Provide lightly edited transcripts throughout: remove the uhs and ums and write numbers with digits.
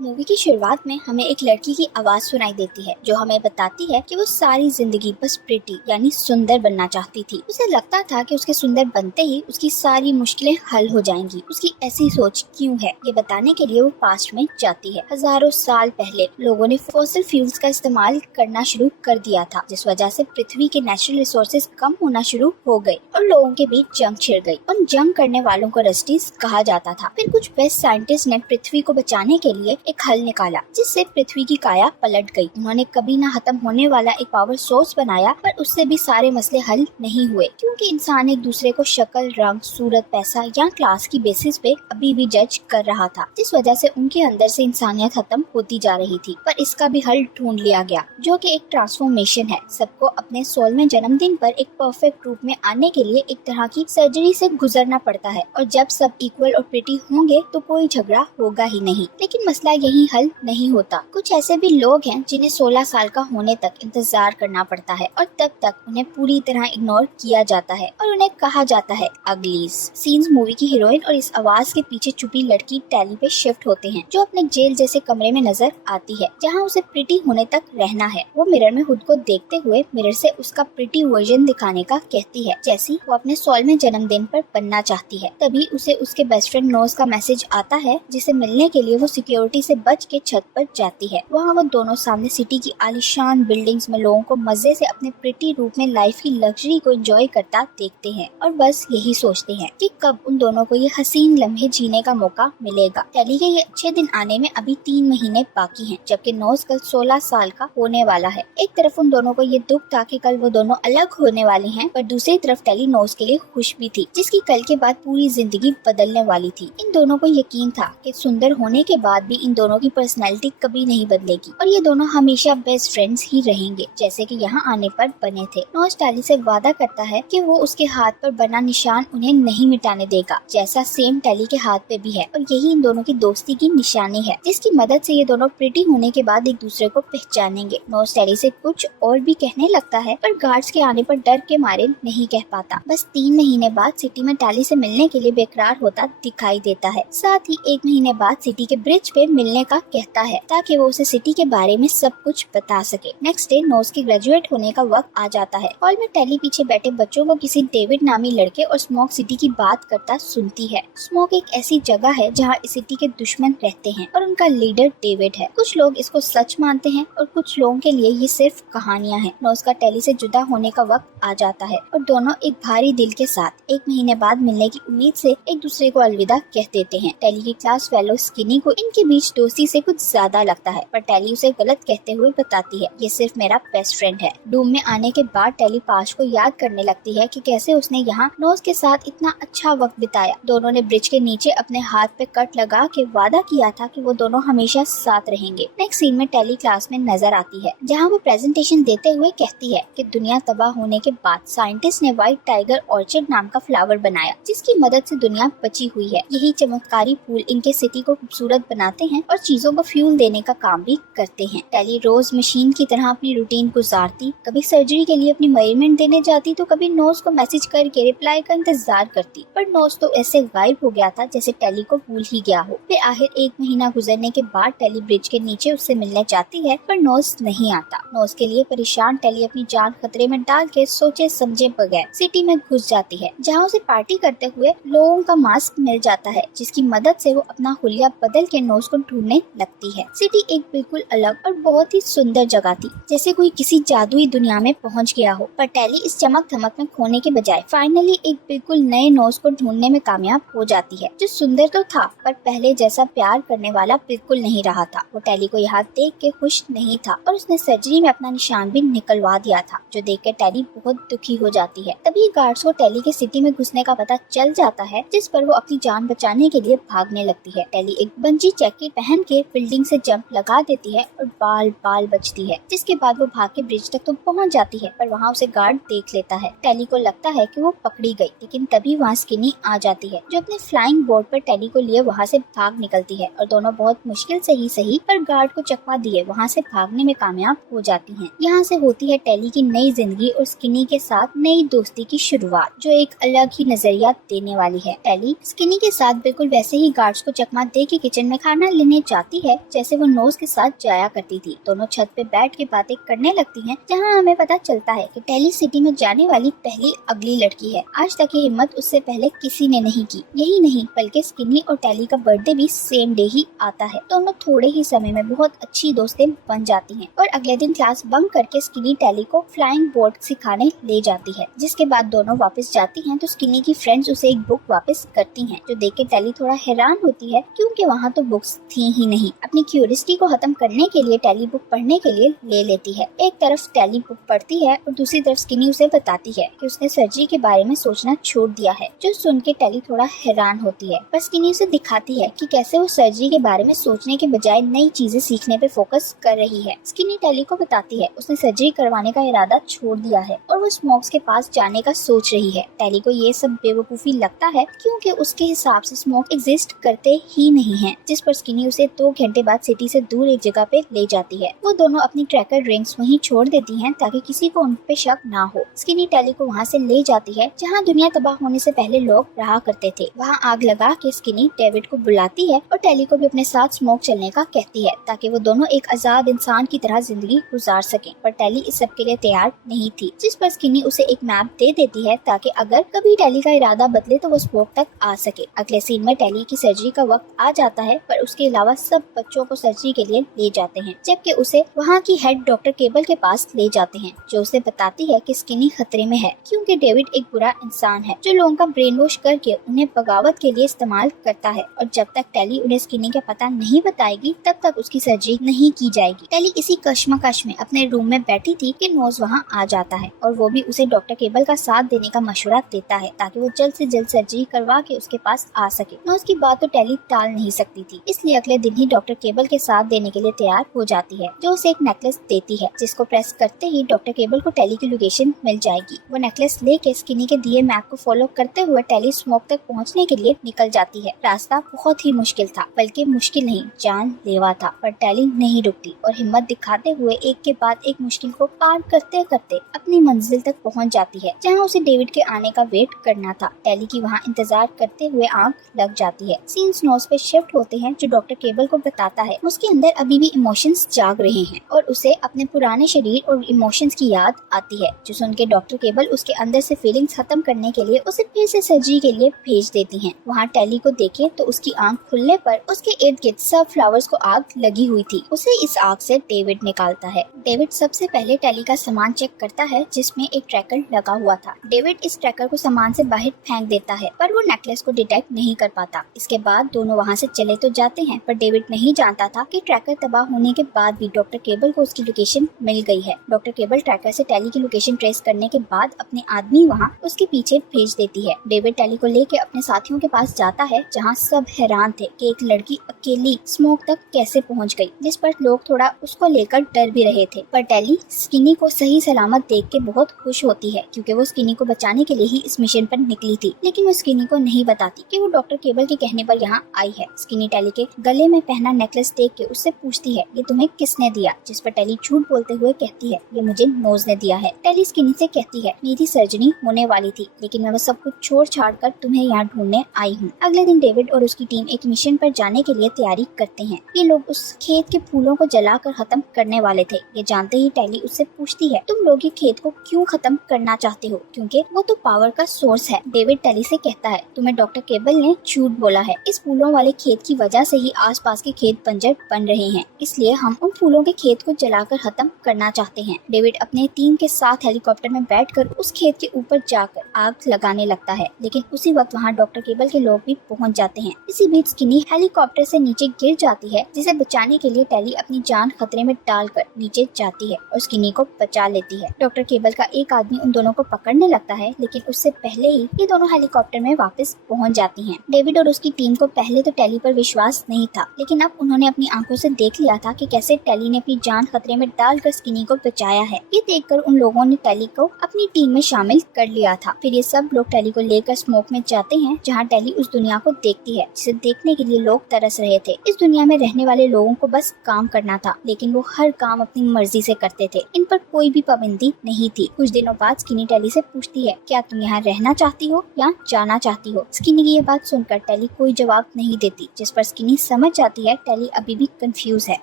Movie की शुरुआत में हमें एक लड़की की आवाज सुनाई देती है जो हमें बताती है कि वो सारी जिंदगी बस प्रिटी यानी सुंदर बनना चाहती थी। उसे लगता था कि उसके सुंदर बनते ही उसकी सारी मुश्किलें हल हो जाएंगी। उसकी ऐसी सोच क्यों है, ये बताने के लिए वो पास्ट में जाती है। हजारों साल पहले लोगों ने फॉसिल फ्यूल्स का इस्तेमाल करना शुरू कर दिया था, जिस वजह से पृथ्वी के नेचुरल रिसोर्सेज कम होना शुरू हो गए और लोगों के बीच जंग छिड़ गई। उन जंग करने वालों को रस्टीज कहा जाता था। फिर कुछ बेस्ट साइंटिस्ट ने पृथ्वी को बचाने के लिए एक हल निकाला, जिससे पृथ्वी की काया पलट गई। उन्होंने कभी न खत्म होने वाला एक पावर सोर्स बनाया, पर उससे भी सारे मसले हल नहीं हुए, क्योंकि इंसान एक दूसरे को शक्ल, रंग, सूरत, पैसा या क्लास की बेसिस पे अभी भी जज कर रहा था, जिस वजह से उनके अंदर से इंसानियत खत्म होती जा रही थी। पर इसका भी हल ढूंढ लिया गया, जो कि एक ट्रांसफॉर्मेशन है। सबको अपने 16वें जन्मदिन पर एक परफेक्ट रूप में आने के लिए एक तरह की सर्जरी से गुजरना पड़ता है, और जब सब इक्वल और प्रिटी होंगे तो कोई झगड़ा होगा ही नहीं। लेकिन मसला यही हल नहीं होता। कुछ ऐसे भी लोग हैं जिन्हें 16 साल का होने तक इंतजार करना पड़ता है, और तब तक उन्हें पूरी तरह इग्नोर किया जाता है और उन्हें कहा जाता है अगलीज। सीन्स मूवी की हीरोइन और इस आवाज के पीछे छुपी लड़की टैली पे शिफ्ट होते हैं, जो अपने जेल जैसे कमरे में नजर आती है, जहाँ उसे प्रिटी होने तक रहना है। वो मिरर में खुद को देखते हुए मिरर से उसका प्रिटी वर्जन दिखाने का कहती है, जैसी वो अपने 16वें जन्मदिन पर बनना चाहती है। तभी उसे उसके बेस्ट फ्रेंड नोज का मैसेज आता है, जिसे मिलने के लिए वो सिक्योरिटी से बच के छत पर जाती है। वहाँ वो दोनों सामने सिटी की आलीशान बिल्डिंग्स में लोगों को मजे से अपने प्रिटी रूप में लाइफ की लग्जरी को एंजॉय करता देखते हैं, और बस यही सोचते हैं कि कब उन दोनों को ये हसीन लम्हे जीने का मौका मिलेगा। टैली के ये अच्छे दिन आने में अभी 3 महीने बाकी हैं, जबकि नोज कल 16 साल का होने वाला है। एक तरफ उन दोनों को ये दुख था कि कल वो दोनों अलग होने वाले हैं, पर दूसरी तरफ टैली नोज के लिए खुश भी थी, जिसकी कल के बाद पूरी जिंदगी बदलने वाली थी। इन दोनों को यकीन था कि सुंदर होने के बाद भी इन दोनों की पर्सनैलिटी कभी नहीं बदलेगी, और ये दोनों हमेशा बेस्ट फ्रेंड्स ही रहेंगे, जैसे कि यहाँ आने पर बने थे। नोज टैली से वादा करता है कि वो उसके हाथ पर बना निशान उन्हें नहीं मिटाने देगा, जैसा सेम टैली के हाथ पे भी है, और यही इन दोनों की दोस्ती की निशानी है, जिसकी मदद से ये दोनों प्रिटी होने के बाद एक दूसरे को पहचानेंगे। नोज टैली से कुछ और भी कहने लगता है, पर गार्ड्स के आने पर डर के मारे नहीं कह पाता। बस 3 महीने बाद सिटी में टैली से मिलने के लिए बेकरार होता दिखाई देता है। साथ ही 1 महीने बाद सिटी के ब्रिज पे मिलने का कहता है, ताकि वो उसे सिटी के बारे में सब कुछ बता सके। नेक्स्ट डे नोज के ग्रेजुएट होने का वक्त आ जाता है। हॉल में टैली पीछे बैठे बच्चों को किसी डेविड नामी लड़के और स्मोक सिटी की बात करता सुनती है। स्मोक एक ऐसी जगह है जहाँ इस सिटी के दुश्मन रहते हैं, और उनका लीडर डेविड है। कुछ लोग इसको सच मानते हैं, और कुछ लोगों के लिए ये सिर्फ कहानियां हैं। नोज का टैली से जुदा होने का वक्त आ जाता है, और दोनों एक भारी दिल के साथ 1 महीने बाद मिलने की उम्मीद से एक दूसरे को अलविदा कह देते हैं। टैली की क्लास फेलो स्किनी को इनके बीच दोस्ती से कुछ ज्यादा लगता है, पर टैली उसे गलत कहते हुए बताती है, ये सिर्फ मेरा बेस्ट फ्रेंड है। डूम में आने के बाद टैली पास्ट को याद करने लगती है कि कैसे उसने यहाँ नोज के साथ इतना अच्छा वक्त बिताया। दोनों ने ब्रिज के नीचे अपने हाथ पे कट लगा के वादा किया था कि वो दोनों हमेशा साथ रहेंगे। नेक्स्ट सीन में टैली क्लास में नजर आती है, जहाँ वो प्रेजेंटेशन देते हुए कहती है कि दुनिया तबाह होने के बाद साइंटिस्ट ने व्हाइट टाइगर ऑर्चिड नाम का फ्लावर बनाया, जिसकी मदद से दुनिया बची हुई है। यही चमत्कारी फूल इनके सिटी को खूबसूरत बनाते हैं और चीजों को फ्यूल देने का काम भी करते हैं। टैली रोज मशीन की तरह अपनी रूटीन गुजारती, कभी सर्जरी के लिए अपनी मेजरमेंट देने जाती, तो कभी नोज को मैसेज करके रिप्लाई का इंतजार करती, पर नोज तो ऐसे गायब हो गया था जैसे टैली को भूल ही गया हो। फिर आखिर 1 महीना गुजरने के बाद टैली ब्रिज के नीचे उससे मिलने जाती है, पर नोज नहीं आता। नोज के लिए परेशान टैली अपनी जान खतरे में डाल के सोचे समझे बगैर सिटी में घुस जाती है, जहाँ उसे पार्टी करते हुए लोगों का मास्क मिल जाता है, जिसकी मदद से वो अपना हुलिया बदल के नोज को ढूंढने लगती है। सिटी एक बिल्कुल अलग और बहुत ही सुंदर जगह थी, जैसे कोई किसी जादुई दुनिया में पहुंच गया हो, पर टैली इस चमक धमक में खोने के बजाय फाइनली एक बिल्कुल नए नोज को ढूंढने में कामयाब हो जाती है, जो सुंदर तो था, पर पहले जैसा प्यार करने वाला बिल्कुल नहीं रहा था। वो टैली को यहाँ देख के खुश नहीं था, और उसने सर्जरी में अपना निशान भी निकलवा दिया था, जो देख के टैली बहुत दुखी हो जाती है। तभी गार्ड्स को टैली के सिटी में घुसने का पता चल जाता है, जिस पर वो अपनी जान बचाने के लिए भागने लगती है। टैली एक बंजी जैकेट पहन के बिल्डिंग से जंप लगा देती है और बाल बाल बचती है, जिसके बाद वो भाग के ब्रिज तक तो पहुंच जाती है, पर वहाँ उसे गार्ड देख लेता है। टैली को लगता है कि वो पकड़ी गई, लेकिन तभी वहाँ स्किनी आ जाती है, जो अपने फ्लाइंग बोर्ड पर टैली को लिए वहाँ से भाग निकलती है, और दोनों बहुत मुश्किल से ही सही पर गार्ड को चकमा दिए वहाँ से भागने में कामयाब हो जाती हैं। यहाँ से होती है टैली की नई जिंदगी और स्किनी के साथ नई दोस्ती की शुरुआत, जो एक अलग ही नजरिया देने वाली है। टैली स्किनी के साथ बिल्कुल वैसे ही गार्ड्स को चकमा दे के किचन में खाना लेने रहने जाती है जैसे वो नोज के साथ जाया करती थी। दोनों छत पे बैठ के बातें करने लगती हैं, जहाँ हमें पता चलता है कि टेली सिटी में जाने वाली पहली अगली लड़की है। आज तक ये हिम्मत उससे पहले किसी ने नहीं की। यही नहीं बल्कि स्किनी और टेली का बर्थडे भी सेम डे ही आता है। दोनों थोड़े ही समय में बहुत अच्छी दोस्तें बन जाती हैं और अगले दिन क्लास बंक करके स्किनी टेली को फ्लाइंग बोर्ड सिखाने ले जाती है। जिसके बाद दोनों वापस जाती हैं तो स्किनी की फ्रेंड्स उसे एक बुक वापस करती हैं, जो देख के टेली थोड़ा हैरान होती है क्योंकि वहाँ तो बुक्स थी ही नहीं। अपनी क्यूरियोसिटी को खत्म करने के लिए टेली बुक पढ़ने के लिए ले लेती है। एक तरफ टेली बुक पढ़ती है और दूसरी तरफ स्किनी उसे बताती है कि उसने सर्जरी के बारे में सोचना छोड़ दिया है, जो सुन के टेली थोड़ा हैरान होती है। पर स्किनी उसे दिखाती है कि कैसे वो सर्जरी के बारे में सोचने के बजाय नई चीजें सीखने पे फोकस कर रही है। स्किनी टेली को बताती है उसने सर्जरी करवाने का इरादा छोड़ दिया है और वो स्मोक्स के पास जाने का सोच रही है। टेली को ये सब बेवकूफी लगता है क्योंकि उसके हिसाब से स्मोक एग्जिस्ट करते ही नहीं है। जिस पर स्किनी उसे 2 घंटे बाद सिटी से दूर एक जगह पे ले जाती है। वो दोनों अपनी ट्रैकर ड्रिंक्स वहीं छोड़ देती हैं ताकि किसी को उन पे शक ना हो। स्किनी टेली को वहाँ से ले जाती है जहाँ दुनिया तबाह होने से पहले लोग रहा करते थे। वहाँ आग लगा के स्किनी डेविड को बुलाती है और टेली को भी अपने साथ स्मोक चलने का कहती है ताकि वो दोनों एक आजाद इंसान की तरह जिंदगी गुजार सकें। पर टेली इस सब के लिए तैयार नहीं थी। जिस पर स्किनी उसे एक मैप दे देती है ताकि अगर कभी टेली का इरादा बदले तो वो स्मोक तक आ सके। अगले सीन में टेली की सर्जरी का वक्त आ जाता है, पर उसके अलावा सब बच्चों को सर्जरी के लिए ले जाते हैं, जबकि उसे वहाँ की हेड डॉक्टर केबल के पास ले जाते हैं, जो उसे बताती है कि स्किनी खतरे में है क्योंकि डेविड एक बुरा इंसान है जो लोगों का ब्रेन वॉश करके उन्हें बगावत के लिए इस्तेमाल करता है और जब तक टेली उन्हें स्किनी का पता नहीं बताएगी तब तक उसकी सर्जरी नहीं की जाएगी। टेली इसी कश्मकश में अपने रूम में बैठी थी कि नोज वहाँ आ जाता है और वो भी उसे डॉक्टर केबल का साथ देने का मशवरा देता है ताकि वो जल्द से जल्द सर्जरी करवा के उसके पास आ सके। नोज की बात तो टेली टाल नहीं सकती थी, इसलिए अगले दिन ही डॉक्टर केबल के साथ देने के लिए तैयार हो जाती है, जो उसे एक नेकलेस देती है जिसको प्रेस करते ही डॉक्टर केबल को टेली की लोकेशन मिल जाएगी। वो नेकलेस लेके स्किनी के दिए मैप को फॉलो करते हुए टेली स्मोक तक पहुंचने के लिए निकल जाती है। रास्ता बहुत ही मुश्किल था, बल्कि मुश्किल नहीं जानलेवा था, पर टेली नहीं रुकती और हिम्मत दिखाते हुए एक के बाद एक मुश्किल को पार करते करते अपनी मंजिल तक पहुंच जाती है, जहां उसे डेविड के आने का वेट करना था। टेली की वहां इंतजार करते हुए आंख लग जाती है। सीन्स नोज पे शिफ्ट होते हैं, जो डॉक्टर केबल को बताता है उसके अंदर अभी भी इमोशंस जाग रहे हैं और उसे अपने पुराने शरीर और इमोशंस की याद आती है, जो सुन के डॉक्टर केबल उसके अंदर से फीलिंग्स खत्म करने के लिए उसे फिर से सर्जरी के लिए भेज देती हैं। वहाँ टेली को देखे तो उसकी आंख खुलने पर उसके इर्द गिर्द सब फ्लावर्स को आग लगी हुई थी। उसे इस आग से डेविड निकालता है। डेविड सबसे पहले टेली का सामान चेक करता है जिसमें एक ट्रैकर लगा हुआ था। डेविड इस ट्रैकर को सामान से बाहर फेंक देता है, पर वो नेकलेस को डिटेक्ट नहीं कर पाता। इसके बाद दोनों वहाँ से चले तो जाते हैं, पर डेविड नहीं जानता था कि ट्रैकर तबाह होने के बाद भी डॉक्टर केबल को उसकी लोकेशन मिल गई है। डॉक्टर केबल ट्रैकर से टेली की लोकेशन ट्रेस करने के बाद अपने आदमी वहाँ उसके पीछे भेज देती है। डेविड टेली को लेके अपने साथियों के पास जाता है, जहाँ सब हैरान थे कि एक लड़की अकेली स्मोक तक कैसे पहुँच गई, जिस पर लोग थोड़ा उसको लेकर डर भी रहे थे। पर टेली स्किनी को सही सलामत देख के बहुत खुश होती है क्योंकि वो स्किनी को बचाने के लिए ही इस मिशन पर निकली थी, लेकिन वो स्किनी को नहीं बताती कि वो डॉक्टर केबल के कहने पर यहाँ आई है। स्किनी टेली के गले में पहना नेकलेस देख के उससे पूछती है ये तुम्हें किसने दिया, जिस पर टेली झूठ बोलते हुए कहती है ये मुझे नोज ने दिया है। टेली स्किनी से कहती है मेरी सर्जरी होने वाली थी, लेकिन मैं वो सब कुछ छोड़ छाड़ कर तुम्हें यहाँ ढूंढने आई हूँ। अगले दिन डेविड और उसकी टीम एक मिशन पर जाने के लिए तैयारी करते हैं। ये लोग उस खेत के फूलों को जलाकर खत्म करने वाले थे। ये जानते ही टेली उससे पूछती है तुम लोग ये खेत को क्यों खत्म करना चाहते हो, क्योंकि वो तो पावर का सोर्स है। डेविड टेली से कहता है तुम्हें डॉक्टर केबल ने झूठ बोला है, इस फूलों वाले खेत की वजह से ही आसपास के खेत बंजर बन रहे हैं, इसलिए हम उन फूलों के खेत को जलाकर खत्म करना चाहते हैं। डेविड अपने टीम के साथ हेलीकॉप्टर में बैठकर उस खेत के ऊपर जाकर आग लगाने लगता है, लेकिन उसी वक्त वहाँ डॉक्टर केबल के लोग भी पहुँच जाते हैं। इसी बीच स्किनी हेलीकॉप्टर से नीचे गिर जाती है, जिसे बचाने के लिए टेली अपनी जान खतरे में डालकर नीचे जाती है और स्किनी को बचा लेती है। डॉक्टर केबल का एक आदमी उन दोनों को पकड़ने लगता है, लेकिन उससे पहले ही ये दोनों हेलीकॉप्टर में वापस पहुंच जाती हैं। डेविड और उसकी टीम को पहले तो टेली पर विश्वास नहीं था, लेकिन अब उन्होंने अपनी आंखों से देख लिया था कि कैसे टेली ने अपनी जान खतरे में डालकर स्किनी को बचाया है। ये देखकर उन लोगों ने टेली को अपनी टीम में शामिल कर लिया था। फिर ये सब लोग टेली को लेकर स्मोक में जाते हैं, जहाँ टेली उस दुनिया को देखती है जिसे देखने के लिए लोग तरस रहे थे। इस दुनिया में रहने वाले लोगों को बस काम करना था, लेकिन वो हर काम अपनी मर्जी से करते थे। इन पर कोई भी पाबंदी नहीं थी। कुछ दिनों बाद स्किनी टेली से पूछती है क्या तुम यहाँ रहना चाहती हो या जाना चाहती हो। स्किनी की ये बात सुनकर टेली कोई जवाब नहीं देती, जिस पर स्किनी समझ समझ जाती है टेली अभी भी कंफ्यूज है।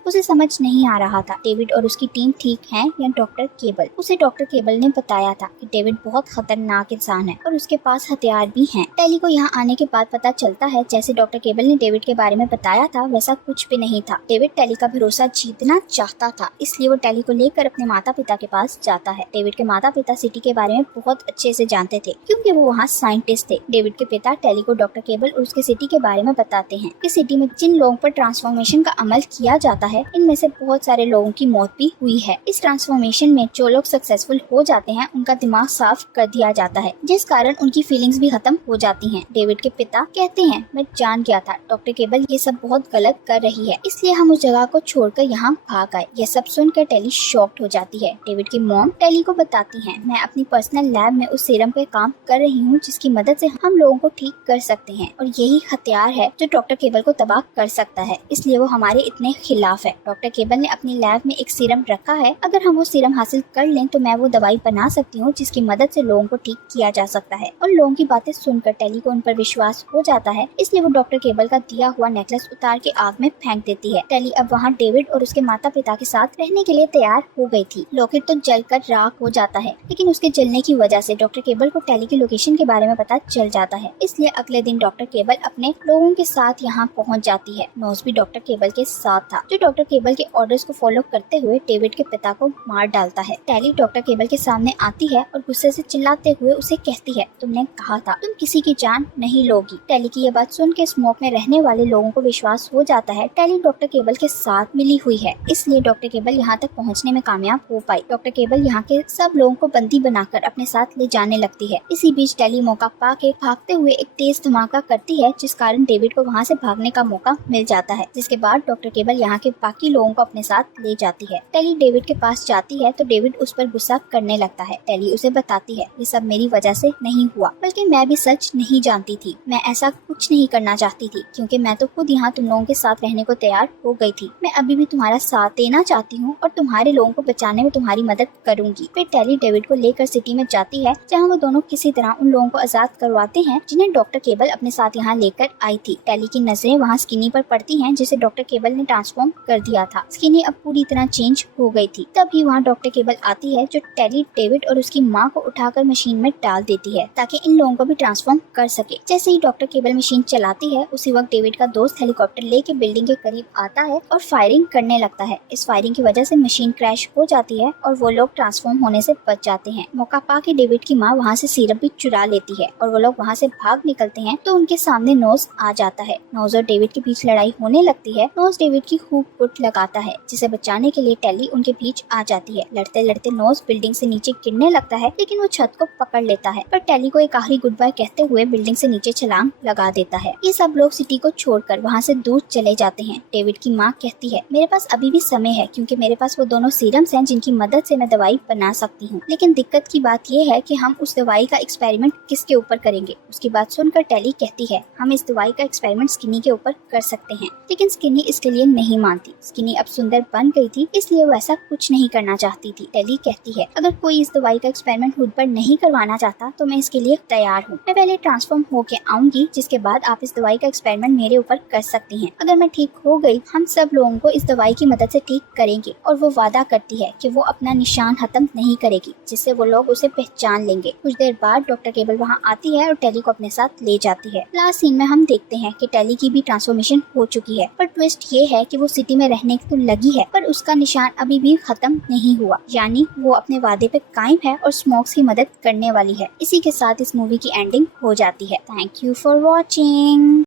उसे समझ नहीं आ रहा था डेविड और उसकी टीम ठीक है या डॉक्टर केबल। उसे डॉक्टर केबल ने बताया था कि डेविड बहुत खतरनाक इंसान है और उसके पास हथियार भी हैं। टेली को यहाँ आने के बाद पता चलता है जैसे डॉक्टर केबल ने डेविड के बारे में बताया था वैसा कुछ भी नहीं था। डेविड टेली का भरोसा जीतना चाहता था, इसलिए वो टेली को लेकर अपने माता पिता के पास जाता है। डेविड के माता पिता सिटी के बारे में बहुत अच्छे से जानते थे क्योंकि वो वहाँ साइंटिस्ट थे। डेविड के पिता टेली को डॉक्टर केबल और उसके सिटी के बारे में बताते हैं कि सिटी में जिन लोगों पर ट्रांसफॉर्मेशन का अमल किया जाता है इनमें से बहुत सारे लोगों की मौत भी हुई है। इस ट्रांसफॉर्मेशन में जो लोग सक्सेसफुल हो जाते हैं उनका दिमाग साफ कर दिया जाता है, जिस कारण उनकी फीलिंग्स भी खत्म हो जाती हैं। डेविड के पिता कहते हैं मैं जान गया था डॉक्टर केबल ये सब बहुत गलत कर रही है, इसलिए हम उस जगह को छोड़कर यहाँ भाग आए। यह सब सुनकर टेली शॉक्ड हो जाती है। डेविड की मॉम टेली को बताती है मैं अपनी पर्सनल लैब में उस सीरम पे काम कर रही हूँ जिसकी मदद से हम लोगों को ठीक कर सकते हैं और यही हथियार है जो डॉक्टर केबल को तबाह कर सकता है, इसलिए वो हमारे इतने खिलाफ है। डॉक्टर केबल ने अपनी लैब में एक सीरम रखा है, अगर हम वो सीरम हासिल कर लें तो मैं वो दवाई बना सकती हूँ जिसकी मदद से लोगों को ठीक किया जा सकता है। और लोगों की बातें सुनकर टेली को उन पर विश्वास हो जाता है, इसलिए वो डॉक्टर केबल का दिया हुआ नेकलेस उतार के आग में फेंक देती है। टेली अब वहाँ डेविड और उसके माता पिता के साथ रहने के लिए तैयार हो गई थी। लॉकेट तो जलकर राख हो जाता है, लेकिन उसके जलने की वजह से डॉक्टर केबल को टेली की लोकेशन के बारे में पता चल जाता है, इसलिए अगले दिन डॉक्टर केबल अपने लोगों के साथ यहाँ पहुँच जाती है। नोज भी डॉक्टर केबल के साथ था, जो डॉक्टर केबल के ऑर्डर्स को फॉलो करते हुए डेविड के पिता को मार डालता है। टेली डॉक्टर केबल के सामने आती है और गुस्से से चिल्लाते हुए उसे कहती है तुमने कहा था तुम किसी की जान नहीं लोगी। टेली की ये बात सुन के स्मोक में रहने वाले लोगों को विश्वास हो जाता है टेली डॉक्टर केबल के साथ मिली हुई है, इसलिए डॉक्टर केबल यहाँ तक पहुँचने में कामयाब हो पाई। डॉक्टर केबल यहाँ के सब लोगों को बंदी बनाकर अपने साथ ले जाने लगती है। इसी बीच टेली मौका पा के भागते हुए एक तेज धमाका करती है, जिस कारण डेविड को वहाँ से भागने का मौका मिल जाता है, जिसके बाद डॉक्टर केबल यहाँ के बाकी लोगों को अपने साथ ले जाती है। टेली डेविड के पास जाती है तो डेविड उस पर गुस्सा करने लगता है। टेली उसे बताती है ये सब मेरी वजह से नहीं हुआ, बल्कि मैं भी सच नहीं जानती थी, मैं ऐसा कुछ नहीं करना चाहती थी क्योंकि मैं तो खुद यहाँ तुम लोगों के साथ रहने को तैयार हो गई थी। मैं अभी भी तुम्हारा साथ देना चाहती हूँ और तुम्हारे लोगों को बचाने में तुम्हारी मदद करूंगी। फिर टेली डेविड को लेकर सिटी में जाती है, जहाँ वो दोनों किसी तरह उन लोगों को आजाद करवाते हैं जिन्हें डॉक्टर केबल अपने साथ यहाँ लेकर आई थी। टेली की नजरें वहाँ स्किनी पर पड़ती हैं, जिसे डॉक्टर केबल ने ट्रांसफॉर्म कर दिया था। स्किनी अब पूरी तरह चेंज हो गई थी। तभी वहाँ डॉक्टर केबल आती है, जो टेली डेविड और उसकी माँ को उठाकर मशीन में डाल देती है ताकि इन लोगों को भी ट्रांसफॉर्म कर सके। जैसे ही डॉक्टर केबल मशीन चलाती है, उसी वक्त डेविड का दोस्त हेलीकॉप्टर लेके बिल्डिंग के करीब आता है और फायरिंग करने लगता है। इस फायरिंग की वजह से मशीन क्रैश हो जाती है और वो लोग ट्रांसफॉर्म होने से बच जाते हैं। मौका पाके डेविड की माँ वहाँ से सीरप भी चुरा लेती है और वो लोग वहाँ से भाग निकलते हैं तो उनके सामने नोज आ जाता है। नोज और डेविड के बीच लड़ाई होने लगती है। नोज डेविड की खूब कुट लगाता है, जिसे बचाने के लिए टेली उनके बीच आ जाती है। लड़ते लड़ते नोज बिल्डिंग से नीचे गिरने लगता है, लेकिन वो छत को पकड़ लेता है, पर टेली को एक आखिरी गुड बाय कहते हुए बिल्डिंग से नीचे छलांग लगा देता है। ये सब लोग सिटी को छोड़कर वहाँ से दूर चले जाते हैं। डेविड की माँ कहती है मेरे पास अभी भी समय है क्योंकि मेरे पास वो दोनों सीरम्स हैं जिनकी मदद से मैं दवाई बना सकती हूँ, लेकिन दिक्कत की बात ये है कि हम उस दवाई का एक्सपेरिमेंट किसके ऊपर करेंगे। उसकी बात सुनकर टेली कहती है हम इस दवाई का एक्सपेरिमेंट स्किनी के ऊपर कर सकते हैं, लेकिन स्किनी इसके लिए नहीं मानती। स्किनी अब सुंदर बन गई थी, इसलिए वो ऐसा कुछ नहीं करना चाहती थी। टेली कहती है अगर कोई इस दवाई का एक्सपेरिमेंट खुद पर नहीं करवाना चाहता तो मैं इसके लिए तैयार हूँ। मैं पहले ट्रांसफॉर्म होके आऊंगी, जिसके बाद आप इस दवाई का एक्सपेरिमेंट मेरे ऊपर कर सकती हैं। अगर मैं ठीक हो गई, हम सब लोगों को इस दवाई की मदद से ठीक करेंगे। और वो वादा करती है कि वो अपना निशान खत्म नहीं करेगी, जिससे वो लोग उसे पहचान लेंगे। कुछ देर बाद डॉक्टर केबल वहाँ आती है और टेली को अपने साथ ले जाती है। लास्ट सीन में हम देखते हैं कि टेली की भी ट्रांसफॉर्मेशन हो चुकी है, पर ट्विस्ट ये है कि वो सिटी में रहने तो लगी है, पर उसका निशान अभी भी खत्म नहीं हुआ, यानी वो अपने वादे पे कायम है और स्मोक्स की मदद करने वाली है। इसी के साथ इस मूवी की एंडिंग हो जाती है। Thank you for watching.